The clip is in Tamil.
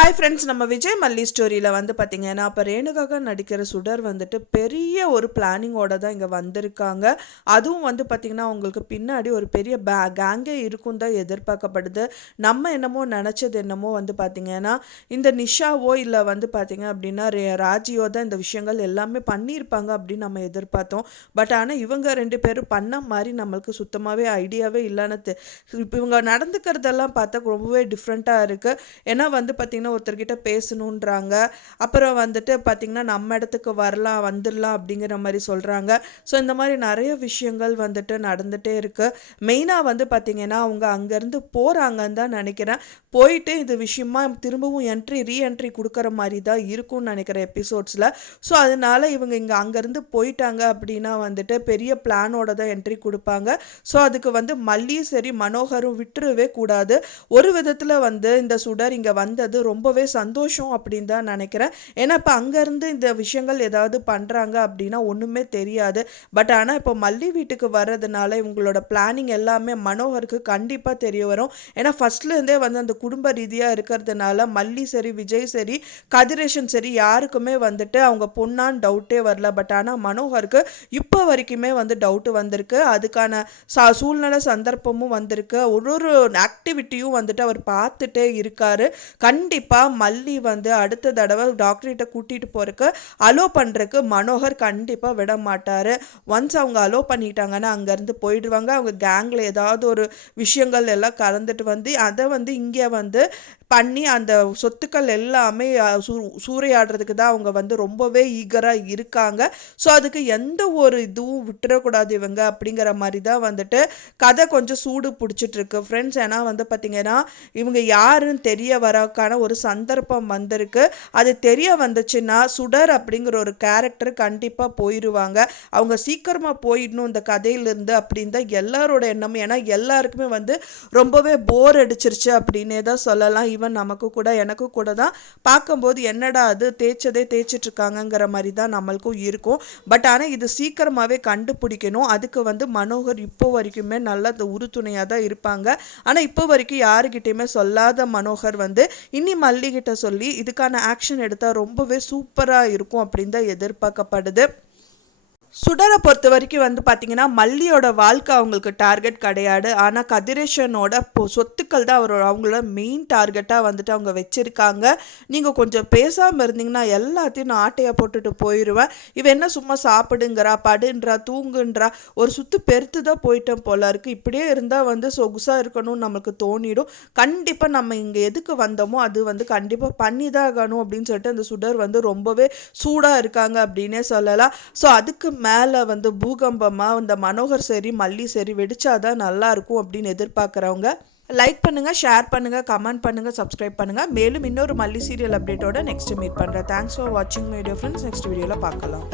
ஹாய் ஃப்ரெண்ட்ஸ் நம்ம விஜய் மல்லி ஸ்டோரியில் வந்து பார்த்திங்கன்னா அப்போ ரேணுகாக நடிக்கிற சுடர் வந்துட்டு பெரிய ஒரு பிளானிங்கோட தான் இங்கே வந்திருக்காங்க. அதுவும் வந்து பார்த்திங்கன்னா அவங்களுக்கு பின்னாடி ஒரு பெரிய பே கேங்கே இருக்கும் தான் எதிர்பார்க்கப்படுது. நம்ம என்னமோ நினச்சது என்னமோ வந்து பார்த்திங்கன்னா இந்த நிஷாவோ இல்லை வந்து பார்த்திங்க அப்படின்னா ரே ராஜியோ தான் இந்த விஷயங்கள் எல்லாமே பண்ணியிருப்பாங்க அப்படின்னு நம்ம எதிர்பார்த்தோம். பட் ஆனால் இவங்க ரெண்டு பேரும் பண்ண மாதிரி நம்மளுக்கு சுத்தமாகவே ஐடியாவே இல்லைன்னு இப்போ இவங்க நடந்துக்கிறதெல்லாம் பார்த்தா ரொம்பவே டிஃப்ரெண்ட்டாக இருக்குது ஏன்னா வந்து பார்த்திங்கன்னா ஒருத்தர்கிட்ட பேசணுன்றாங்க. அப்புறம் வந்துட்டு பார்த்திங்கன்னா நம்ம இடத்துக்கு வரலாம் வந்துடலாம் அப்படிங்கிற மாதிரி சொல்கிறாங்க ஸோ இந்த மாதிரி நிறைய விஷயங்கள் வந்துட்டு நடந்துகிட்டே இருக்குது மெயினாக வந்து பார்த்திங்கன்னா அவங்க அங்கேருந்து போகிறாங்கன்னு தான் நினைக்கிறேன். போயிட்டு இது விஷயமா திரும்பவும் என்ட்ரி ரீஎன்ட்ரி கொடுக்குற மாதிரி தான் இருக்கும்னு நினைக்கிறேன் எபிசோட்ஸில் ஸோ அதனால இவங்க இங்கே அங்கேருந்து போயிட்டாங்க அப்படின்னா வந்துட்டு பெரிய பிளானோட தான் என்ட்ரி கொடுப்பாங்க. ஸோ அதுக்கு வந்து மல்லியும் சரி மனோகரும் விட்டுறவே கூடாது. ஒரு விதத்தில் வந்து இந்த சுடர் இங்கே வந்தது ரொம்ப ரொம்பவே சந்தோஷம் அப்படின்னு தான் நினைக்கிறேன். ஏன்னா இப்போ அங்கேருந்து இந்த விஷயங்கள் ஏதாவது பண்ணுறாங்க அப்படின்னா ஒன்றுமே தெரியாது. பட் ஆனால் இப்போ மல்லி வீட்டுக்கு வர்றதுனால இவங்களோட பிளானிங் எல்லாமே மனோகருக்கு கண்டிப்பாக தெரிய வரும். ஏன்னா ஃபர்ஸ்ட்லேருந்தே வந்து அந்த குடும்ப ரீதியாக இருக்கிறதுனால மல்லி சரி விஜய் சரி கதிரேஷன் சரி யாருக்குமே வந்துட்டு அவங்க பொண்ணான்னு டவுட்டே வரல. பட் ஆனால் மனோகருக்கு இப்போ வரைக்குமே வந்து டவுட்டு வந்திருக்கு. அதுக்கான சா சூழ்நிலை சந்தர்ப்பமும் வந்திருக்கு. ஒரு ஒரு ஆக்டிவிட்டியும் வந்துட்டு அவர் பார்த்துட்டே இருக்காரு. கண்டிப்பாக கண்டிப்பாக மல்லி வந்து அடுத்த தடவை டாக்டர்கிட்ட கூட்டிகிட்டு போகிறக்கு அலோ பண்ணுறக்கு மனோகர் கண்டிப்பாக விட மாட்டார். ஒன்ஸ் அவங்க அலோ பண்ணிட்டாங்கன்னா அங்கேருந்து போயிடுவாங்க. அவங்க கேங்கில் ஏதாவது ஒரு விஷயங்கள் எல்லாம் கலந்துட்டு வந்து அதை வந்து இங்கே வந்து பண்ணி அந்த சொத்துக்கள் எல்லாமே சூ சூறையாடுறதுக்கு தான் அவங்க வந்து ரொம்பவே ஈகராக இருக்காங்க. ஸோ அதுக்கு எந்த ஒரு இதுவும் விட்டுறக்கூடாது இவங்க அப்படிங்கிற மாதிரி தான் வந்துட்டு கதை கொஞ்சம் சூடு பிடிச்சிட்ருக்கு ஃப்ரெண்ட்ஸ் ஏன்னா வந்து பார்த்திங்கன்னா இவங்க யாருன்னு தெரிய வரக்கான ஒரு சந்தர்ப்பம் வந்திருக்கு. அது தெரிய வந்துச்சுன்னா சுடர் அப்படிங்கிற ஒரு கேரக்டர் கண்டிப்பாக போயிடுவாங்க அவங்க சீக்கிரமாக போயிடணும் இந்த கதையிலேருந்து அப்படின்னு தான் எல்லாரோட எண்ணமும். ஏன்னா எல்லாருக்குமே வந்து ரொம்பவே போர் அடிச்சிருச்சு அப்படின்னே தான் சொல்லலாம். ஈவன் நமக்கு கூட எனக்கு கூட தான். பார்க்கும்போது என்னடா அது தேய்ச்சதே தேய்ச்சிட்ருக்காங்கங்கிற மாதிரி தான் நம்மளுக்கும் இருக்கும். பட் ஆனால் இது சீக்கிரமாகவே கண்டுபிடிக்கணும். அதுக்கு வந்து மனோகர் இப்போ வரைக்குமே நல்ல உறுதுணையாக தான் இருப்பாங்க. ஆனால் இப்போ வரைக்கும் யாருக்கிட்டேயுமே சொல்லாத மனோகர் வந்து இனி மல்லிகிட்ட சொல்லி இதுக்கான ஆக்ஷன் எடுத்தால் ரொம்பவே சூப்பராக இருக்கும் அப்படின்னு தான் எதிர்பார்க்கப்படுது. சுடரை பொறுத்த வரைக்கும் வந்து பார்த்தீங்கன்னா மல்லியோட வாழ்க்கை அவங்களுக்கு டார்கெட் கிடையாது. ஆனால் கதிரேஷனோட சொத்துக்கள் தான் அவரோட அவங்களோட மெயின் டார்கெட்டாக வந்துட்டு அவங்க வச்சுருக்காங்க. நீங்கள் கொஞ்சம் பேசாமல் இருந்தீங்கன்னா எல்லாத்தையும் நான் ஆட்டையை போட்டுட்டு போயிடுவேன் இவன் என்ன சும்மா சாப்பிடுங்கிறா படுன்றா தூங்குன்றா ஒரு சுத்து பெருத்து தான் போயிட்டோம் போல இருக்குது இப்படியே இருந்தால் வந்து சொகுசாக இருக்கணும்னு நம்மளுக்கு தோணிடும். கண்டிப்பாக நம்ம இங்கே எதுக்கு வந்தோமோ அது வந்து கண்டிப்பாக பண்ணி தான் ஆகணும் அப்படின்னு சொல்லிட்டு அந்த சுடர் வந்து ரொம்பவே சூடாக இருக்காங்க அப்படின்னே சொல்லலாம். ஸோ அதுக்கு மேலே வந்து பூகம்பமாக இந்த மனோகர் சரி மல்லி சரி வெடிச்சாதான் நல்லாயிருக்கும் அப்படின்னு எதிர்பார்க்குறவங்க லைக் பண்ணுங்கள் ஷேர் பண்ணுங்கள் கமெண்ட் பண்ணுங்கள் சப்ஸ்கிரைப் பண்ணுங்கள் மேலும் இன்னொரு மல்லி சீரியல் அப்டேட்டோட நெக்ஸ்ட் மீட் பண்ணுறேன் தேங்க்ஸ் ஃபார் வாட்சிங் வீடியோ ஃப்ரெண்ட்ஸ் நெக்ஸ்ட் வீடியோவில் பார்க்கலாம்.